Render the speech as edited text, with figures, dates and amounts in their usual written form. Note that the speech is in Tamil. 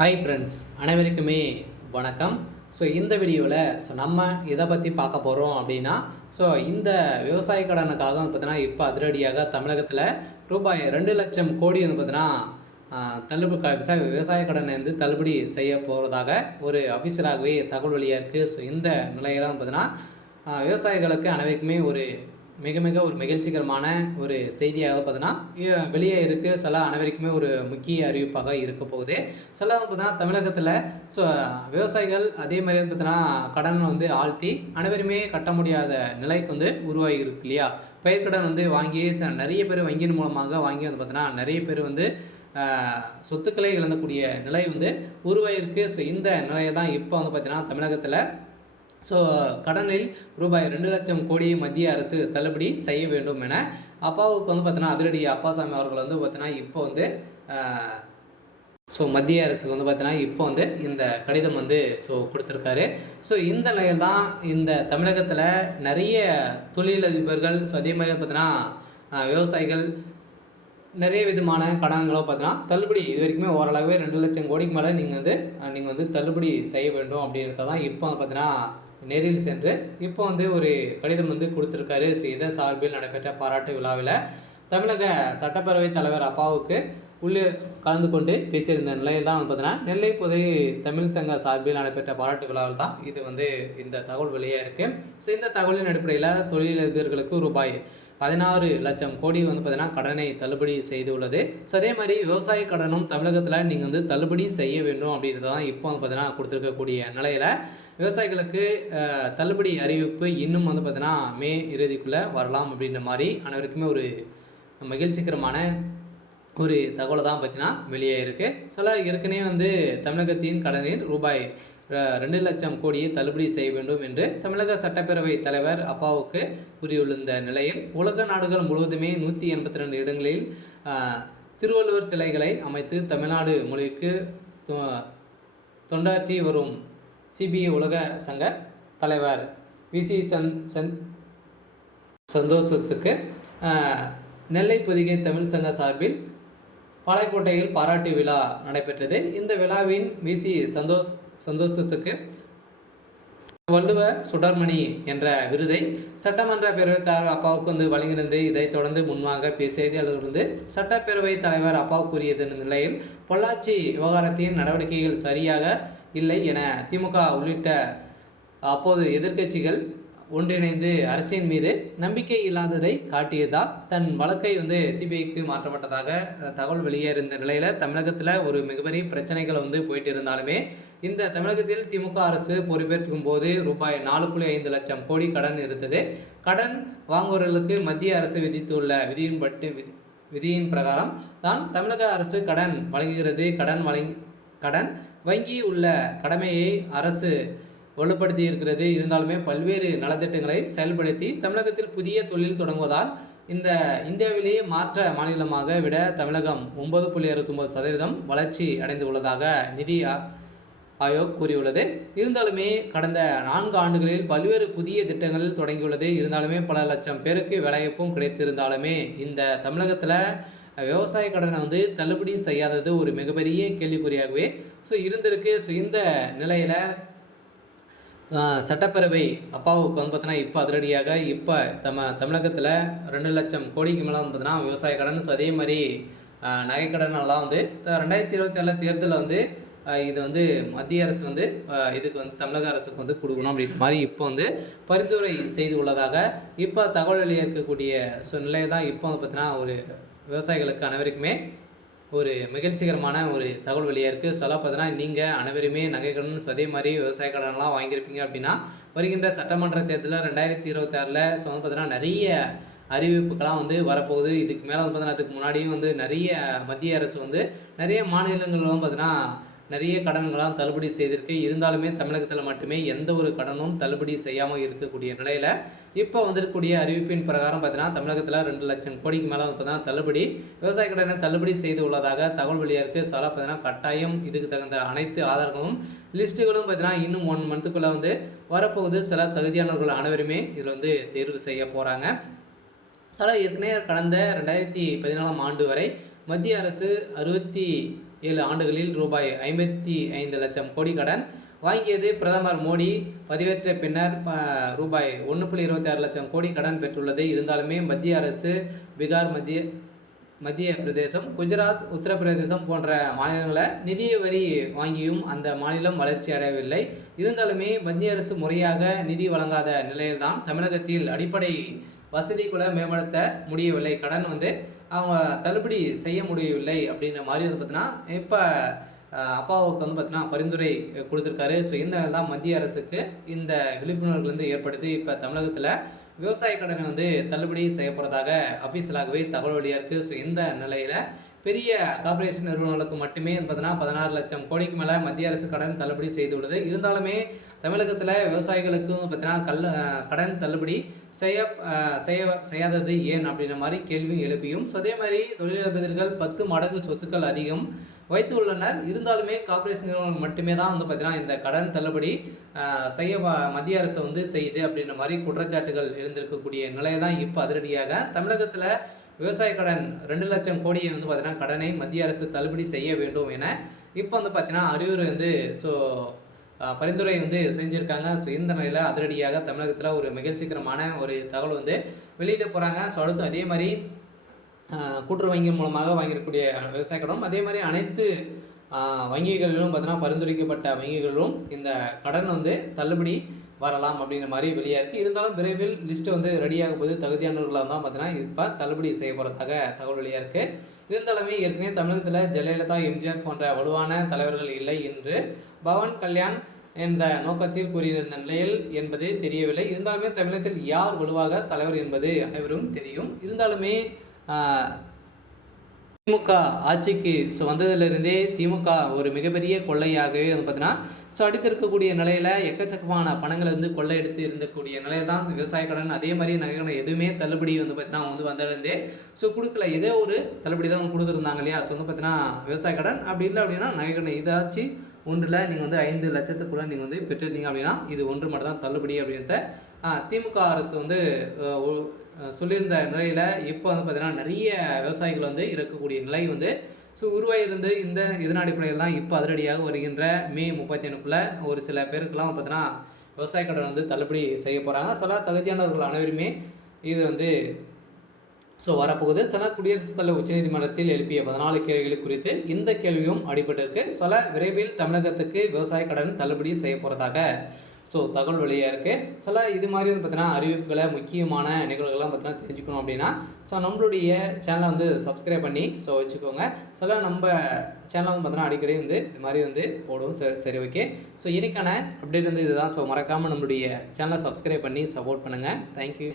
ஹாய் ஃப்ரெண்ட்ஸ், அனைவருக்குமே வணக்கம். இந்த வீடியோவில் நம்ம எதை பற்றி பார்க்க போகிறோம் அப்படின்னா, இந்த விவசாய கடனுக்காக பார்த்தீங்கன்னா, இப்போ அதிரடியாக தமிழகத்தில் ரூபாய் 2,00,000 கோடி பார்த்தீங்கன்னா தள்ளுபடி விவசாய கடனை தள்ளுபடி செய்ய போவதாக ஒரு அஃபிஷியலாகவே தகவல் வெளியாக இருக்குது. இந்த நிலையெல்லாம் பார்த்தீங்கன்னா விவசாயிகளுக்கு அனைவருக்குமே ஒரு மிக மிக ஒரு மகிழ்ச்சிகரமான ஒரு செய்தியாக பார்த்தீங்கன்னா வெளியே இருக்குது. சில அனைவருக்குமே ஒரு முக்கிய அறிவிப்பாக இருக்க போகுது. சில பார்த்தீங்கன்னா தமிழகத்தில் விவசாயிகள் அதே மாதிரி பார்த்தீங்கன்னா கடனை ஆழ்த்தி அனைவருமே கட்ட முடியாத நிலைக்கு உருவாகி இருக்கு இல்லையா. பயிர்க்கடன் வாங்கி நிறைய பேர் வங்கியின் மூலமாக வாங்கி பார்த்தீங்கன்னா நிறைய பேர் சொத்துக்களை இழந்தக்கூடிய நிலை உருவாகிருக்கு. இந்த நிலையை தான் இப்போ பார்த்தீங்கன்னா தமிழகத்தில் கடனில் ரூபாய் 2,00,000 கோடி மத்திய அரசு தள்ளுபடி செய்ய வேண்டும் என அப்பாவுக்கு பார்த்தீங்கன்னா அதிரடி அப்பாசாமி அவர்கள் பார்த்தீங்கன்னா இப்போ மத்திய அரசுக்கு பார்த்தீங்கன்னா இப்போ இந்த கடிதம் கொடுத்துருக்காரு. இந்த நிலையில் தான் இந்த தமிழகத்தில் நிறைய தொழிலதிபர்கள் அதே மாதிரி பார்த்தீங்கன்னா விவசாயிகள் நிறைய விதமான கடன்களை பார்த்தீங்கன்னா தள்ளுபடி இது வரைக்குமே ஓரளவே 2,00,000 கோடிக்கு மேலே நீங்கள் தள்ளுபடி செய்ய வேண்டும் அப்படின்றத தான் இப்போ பார்த்தீங்கன்னா நேரில் சென்று இப்போ ஒரு கடிதம் கொடுத்துருக்காரு. இதன் சார்பில் நடைபெற்ற பாராட்டு விழாவில் தமிழக சட்டப்பேரவைத் தலைவர் அப்பாவுக்கு உள்ளே கலந்து கொண்டு பேசியிருந்த நிலையில் தான் பார்த்தீங்கன்னா நெல்லை புதை தமிழ் சங்க சார்பில் நடைபெற்ற பாராட்டு விழாவில் தான் இது இந்த தகவல் வெளியாக இருக்குது. இந்த தகவலின் அடிப்படையில் தொழிலதிபர்களுக்கு ரூபாய் 16,00,000 கோடி பார்த்தீங்கன்னா கடனை தள்ளுபடி செய்துள்ளது. அதே மாதிரி விவசாய கடனும் தமிழகத்தில் நீங்கள் தள்ளுபடி செய்ய வேண்டும் அப்படின்றத தான் இப்போ பார்த்தீங்கன்னா கொடுத்துருக்கக்கூடிய நிலையில் விவசாயிகளுக்கு தள்ளுபடி அறிவிப்பு இன்னும் பார்த்தீங்கன்னா மே இறுதிக்குள்ளே வரலாம் அப்படின்ற மாதிரி அனைவருக்குமே ஒரு மகிழ்ச்சிகரமான ஒரு தகவலை தான் பார்த்தீங்கன்னா வெளியே இருக்குது. ஏற்கனவே தமிழகத்தின் கடனில் ரூபாய் 2,00,000 கோடியை தள்ளுபடி செய்ய வேண்டும் என்று தமிழக சட்டப்பேரவை தலைவர் அப்பாவுக்கு கூறியுள்ள நிலையில் உலக நாடுகள் முழுவதுமே 182 இடங்களில் திருவள்ளுவர் சிலைகளை அமைத்து தமிழ்நாடு மொழிக்கு தொண்டாற்றி வரும் சிபிஐ உலக சங்க தலைவர் விசி சந்தோஷத்துக்கு நெல்லை பொதிகை தமிழ் சங்க சார்பில் பாளையங்கோட்டையில் பாராட்டு விழா நடைபெற்றது. இந்த விழாவின் விசி சந்தோஷத்துக்கு வள்ளுவ சுடர்மணி என்ற விருதை சட்டமன்ற பேரவைத் தலைவர் அப்பாவுக்கு வழங்கியிருந்து இதைத் தொடர்ந்து முன்பாக செய்தியாளர்கள் சட்டப்பேரவைத் தலைவர் அப்பா கூறியது நிலையில் பொள்ளாச்சி விவகாரத்தின் நடவடிக்கைகள் சரியாக இல்லை என திமுக உள்ளிட்ட அப்போது எதிர்க்கட்சிகள் ஒன்றிணைந்து அரசின் மீது நம்பிக்கை இல்லாததை காட்டியதால் தன் வழக்கை சிபிஐக்கு மாற்றப்பட்டதாக தகவல் வெளியேறிந்த நிலையில் தமிழகத்தில் ஒரு மிகப்பெரிய பிரச்சனைகள் போயிட்டு இருந்தாலுமே இந்த தமிழகத்தில் திமுக அரசு பொறுப்பேற்கும் போது ரூபாய் 4.5 லட்சம் கோடி கடன் இருந்தது. கடன் வாங்குவவர்களுக்கு மத்திய அரசு விதித்துள்ள விதியின் பிரகாரம் தான் தமிழக அரசு கடன் வழங்குகிறது. கடன் வங்கி உள்ள கடமையை அரசு வலுப்படுத்தி இருக்கிறது. இருந்தாலுமே பல்வேறு நலத்திட்டங்களை செயல்படுத்தி தமிழகத்தில் புதிய தொழில் தொடங்குவதால் இந்தியாவிலேயே மாற்ற மாநிலமாக விட தமிழகம் 9.69% வளர்ச்சி அடைந்துள்ளதாக நிதி ஆயோக் கூறியுள்ளது. இருந்தாலுமே கடந்த 4 ஆண்டுகளில் பல்வேறு புதிய திட்டங்கள் தொடங்கியுள்ளது. இருந்தாலுமே பல லட்சம் பேருக்கு வேலைவாய்ப்பும் கிடைத்திருந்தாலுமே இந்த தமிழகத்தில் விவசாய கடனை தள்ளுபடி செய்யாதது ஒரு மிகப்பெரிய கேள்விக்குறியாகவே இருந்திருக்கு. இந்த நிலையில் சட்டப்பேரவை அப்பாவுக்கு பார்த்தீங்கன்னா இப்போ அதிரடியாக இப்போ தமிழகத்தில் 2,00,000 கோடிக்கு மேலே பார்த்தீங்கன்னா விவசாய கடன் அதே மாதிரி நகைக்கடனெல்லாம் 2027 தேர்தலில் இது மத்திய அரசு இதுக்கு தமிழக அரசுக்கு கொடுக்கணும் அப்படின்ற மாதிரி இப்போ பரிந்துரை செய்து உள்ளதாக இப்போ தகவல் வெளியே இருக்கக்கூடிய நிலையை தான் இப்போ பார்த்தீங்கன்னா ஒரு விவசாயிகளுக்கு அனைவருக்குமே ஒரு மகிழ்ச்சிகரமான ஒரு தகவல் வெளியாக இருக்குது. பார்த்தீங்கன்னா நீங்கள் அனைவருமே நகை கடன் அதே மாதிரி விவசாய கடன்லாம் வாங்கியிருப்பீங்க அப்படின்னா வருகின்ற சட்டமன்ற தேர்தலில் 2026 பார்த்தீங்கன்னா நிறைய அறிவிப்புகள்லாம் வரப்போகுது. இதுக்கு மேலே பார்த்தீங்கன்னா அதுக்கு முன்னாடியும் நிறைய மத்திய அரசு நிறைய மாநிலங்களும் பார்த்தீங்கன்னா நிறைய கடன்களாம் தள்ளுபடி செய்திருக்கு. இருந்தாலுமே தமிழகத்தில் மட்டுமே எந்த ஒரு கடனும் தள்ளுபடி செய்யாமல் இருக்கக்கூடிய நிலையில் இப்போ வந்திருக்கக்கூடிய அறிவிப்பின் பிரகாரம் பார்த்தீங்கன்னா தமிழகத்தில் 2,00,000 கோடிக்கு மேலே பார்த்தீங்கன்னா தள்ளுபடி விவசாய கடனை தள்ளுபடி செய்து உள்ளதாக தகவல் வெளியாக இருக்குது. பார்த்தீங்கன்னா கட்டாயம் இதுக்கு தகுந்த அனைத்து ஆதாரங்களும் லிஸ்ட்டுகளும் பார்த்தீங்கன்னா இன்னும் 1 மந்த்துக்குள்ளே வரப்போகுது. சில தகுதியானவர்கள் அனைவருமே இதில் தேர்வு செய்ய போகிறாங்க. ஏற்கனவே கடந்த 2014 ஆண்டு வரை மத்திய அரசு 7 ஆண்டுகளில் ரூபாய் 55 லட்சம் கோடி கடன் வாங்கியது. பிரதமர் மோடி பதவியேற்ற பின்னர் ரூபாய் 1.26 லட்சம் கோடி கடன் பெற்றுள்ளது. இருந்தாலுமே மத்திய அரசு பீகார், மத்திய பிரதேசம், குஜராத், உத்தரப்பிரதேசம் போன்ற மாநிலங்களை நிதி வரி வாங்கியும் அந்த மாநிலம் வளர்ச்சி அடையவில்லை. இருந்தாலுமே மத்திய அரசு முறையாக நிதி வழங்காத நிலையில்தான் தமிழகத்தில் அடிப்படை வசதி கூட மேம்படுத்த முடியவில்லை. கடன் அவங்க தள்ளுபடி செய்ய முடியவில்லை அப்படின்ற மாதிரி பார்த்தீங்கன்னா இப்போ அப்பாவுக்கு பார்த்தீங்கன்னா பரிந்துரை கொடுத்துருக்காரு. ஸோ இந்த தான் மத்திய அரசுக்கு இந்த விழிப்புணர்வுலேருந்து ஏற்படுத்தி இப்போ தமிழகத்தில் விவசாய கடனை தள்ளுபடி செய்ய போகிறதாக அஃபீஷியலாகவே தகவல் வழியாக இருக்குது. ஸோ இந்த நிலையில் பெரிய கார்ப்பரேஷன் நிறுவனங்களுக்கு மட்டுமே பார்த்தீங்கன்னா 16 லட்சம் கோடிக்கு மேலே மத்திய அரசு கடன் தள்ளுபடி செய்துள்ளது. இருந்தாலுமே தமிழகத்தில் விவசாயிகளுக்கும் பார்த்தீங்கன்னா கடன் தள்ளுபடி செய்யாதது ஏன் அப்படின்ற மாதிரி கேள்வியும் எழுப்பியும், ஸோ அதே மாதிரி தொழிலதிபர்கள் 10 மடங்கு சொத்துக்கள் அதிகம் வைத்து உள்ளனர். இருந்தாலுமே கார்ப்பரேஷன் நிறுவனம் மட்டுமே தான் பார்த்தீங்கன்னா இந்த கடன் தள்ளுபடி செய்ய மத்திய அரசு செய்யுது அப்படின்ற மாதிரி குற்றச்சாட்டுகள் எழுந்திருக்கக்கூடிய நிலையை தான் இப்போ அதிரடியாக தமிழகத்தில் விவசாய கடன் 2 லட்சம் கோடியை பார்த்தீங்கன்னா கடனை மத்திய அரசு தள்ளுபடி செய்ய வேண்டும் என இப்போ பார்த்தீங்கன்னா அறிவுரை ஸோ பரிந்துரை செஞ்சுருக்காங்க. ஸோ இந்த நிலையில் அதிரடியாக தமிழகத்தில் ஒரு மகிழ்ச்சிகரமான ஒரு தகவல் வெளியிட போகிறாங்க. ஸோ அடுத்து அதே மாதிரி கூட்டுறவு வங்கி மூலமாக வாங்கியிருக்கக்கூடிய விவசாய கடன், அதே மாதிரி அனைத்து வங்கிகளிலும் பார்த்தீங்கன்னா பரிந்துரைக்கப்பட்ட வங்கிகளிலும் இந்த கடன் தள்ளுபடி வரலாம் அப்படின்ற மாதிரி வெளியாக இருக்குது. இருந்தாலும் விரைவில் லிஸ்ட்டு ரெடியாக போது தகுதியானவர்களாக தான் பார்த்தீங்கன்னா இப்போ தள்ளுபடி செய்ய போகிறதாக தகவல் வெளியாக இருக்குது. இருந்தாலுமே ஏற்கனவே தமிழகத்தில் ஜெயலலிதா, எம்ஜிஆர் போன்ற வலுவான தலைவர்கள் இல்லை என்று பவன் கல்யாண் என்ற நோக்கத்தில் கூறியிருந்த நிலையில் என்பது தெரியவில்லை. இருந்தாலுமே தமிழகத்தில் யார் வலுவாக தலைவர் என்பது அனைவரும் தெரியும். இருந்தாலுமே திமுக ஆட்சிக்கு வந்ததிலிருந்தே திமுக ஒரு மிகப்பெரிய கொள்ளையாகவே பார்த்தீங்கன்னா அடித்திருக்கக்கூடிய நிலையில் எக்கச்சக்கமான பணங்களை கொள்ளையெடுத்து இருந்தக்கூடிய நிலையில் தான் விவசாய கடன், அதே மாதிரி நகை கடன் எதுவுமே தள்ளுபடி பார்த்தீங்கன்னா அவங்க வந்திருந்தே கொடுக்கல. ஏதோ ஒரு தள்ளுபடி தான் கொடுத்துருந்தாங்க இல்லையா. ஸோ பார்த்தீங்கன்னா விவசாய கடன் அப்படி இல்லை அப்படின்னா நகை கடன் ஏதாச்சும் ஒன்றில் நீங்கள் 5 லட்சத்துக்குள்ளே நீங்கள் பெற்றிருந்தீங்க அப்படின்னா இது ஒன்று மட்டும் தான் தள்ளுபடி அப்படின்றத திமுக அரசு சொல்லியிருந்த நிலையில் இப்போ பார்த்தீங்கன்னா நிறைய விவசாயிகள் இருக்கக்கூடிய நிலை உருவாயிருந்து இதன் அடிப்படையில் தான் இப்போ அதிரடியாக வருகின்ற மே 31க்குள்ளே ஒரு சில பேருக்கெல்லாம் பார்த்தீங்கன்னா விவசாய கடன் தள்ளுபடி செய்ய போகிறாங்க. சில தகுதியானவர்கள் அனைவருமே இது வரப்போகுது. சில குடியரசுத் தலைவர் உச்சநீதிமன்றத்தில் எழுப்பிய 14 கேள்விகள் குறித்து இந்த கேள்வியும் அடிபட்டிருக்கு. சில விரைவில் தமிழகத்துக்கு விவசாய கடன் தள்ளுபடி செய்ய போகிறதாக தகவல் வெளியாக இருக்குது. சில இது மாதிரி பார்த்தீங்கன்னா அறிவிப்புகளை, முக்கியமான நிகழ்வுகள்லாம் பார்த்தீங்கன்னா தெரிஞ்சுக்கணும் அப்படின்னா நம்மளுடைய சேனலை சப்ஸ்கிரைப் பண்ணி வச்சுக்கோங்க. சில நம்ம சேனல் பார்த்தீங்கன்னா அடிக்கடி இது மாதிரி போடும். சரி ஓகே. ஸோ இன்னைக்கான அப்டேட் இதுதான். மறக்காமல் நம்மளுடைய சேனலை சப்ஸ்கிரைப் பண்ணி சப்போர்ட் பண்ணுங்கள். தேங்க்யூ.